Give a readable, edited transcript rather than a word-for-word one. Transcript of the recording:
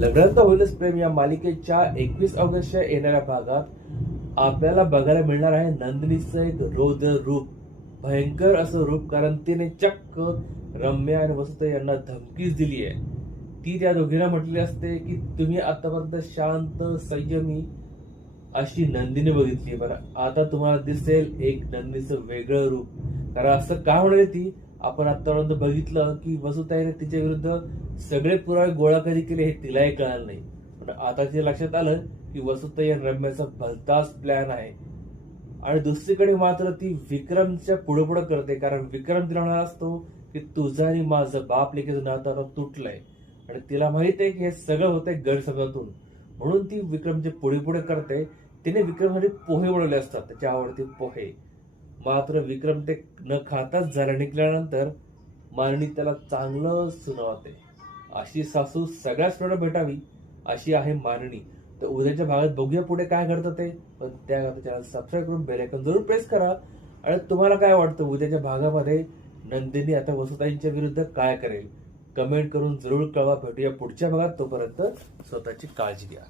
लग्नात होईलच प्रेम या मालिकेच्या 21 ऑगस्टच्या येणाऱ्या भागात आपल्याला बघायला मिळणार आहे नंदिनीचं एक रौद्र रूप, भयंकर असं रूप. कारण तिने चक्क रम्या आणि वसुता यांना धमकीच दिली आहे. ती त्या दोघींना म्हटलेली असते की तुम्ही आतापर्यंत शांत संयमी अशी नंदिनी बघितली, पण आता तुम्हाला दिसेल एक नंदिनीचं वेगळं रूप. कारण असं का म्हणाले ती, आपण आतापर्यंत बघितलं की वसुताईने तिच्या विरुद्ध सगळे पुरावे गोळा कधी केले हे तिलाही कळालं नाही. पण आता तिच्या लक्षात आलं की वसुताई आणि रम्याचा भलताच प्लॅन आहे. आणि दुसरीकडे मात्र ती विक्रमच्या पुढे पुढे करते, कारण विक्रम तिला म्हणाला असतो की तुझं आणि माझं बाप लेकीचं नातं आता तुटलंय. आणि तिला माहित आहे की हे सगळं होतंय गैरसमजातून, म्हणून ती विक्रमचे पुढे पुढे करते. तिने विक्रमसाठी पोहे बनवले असतात, त्याच्या आवडते पोहे. मात्र विक्रम ते न खाताच झाला निघाल्यानंतर माननी त्याला चांगलं सुनावते. अशी सासू सगळ्या सुनांना भेटावी अशी आहे माननी. तर उद्याच्या भागात बघूया पुढे काय घडतं ते. पण त्या चॅनल सबस्क्राईब करून बेल आयकॉन जरूर प्रेस करा. आणि तुम्हाला काय वाटतं उद्याच्या भागामध्ये नंदिनी आता वसुताईंच्या विरुद्ध काय करेल, कमेंट करून जरूर कळवा. भेटूया पुढच्या भागात. तोपर्यंत स्वतःची काळजी घ्या.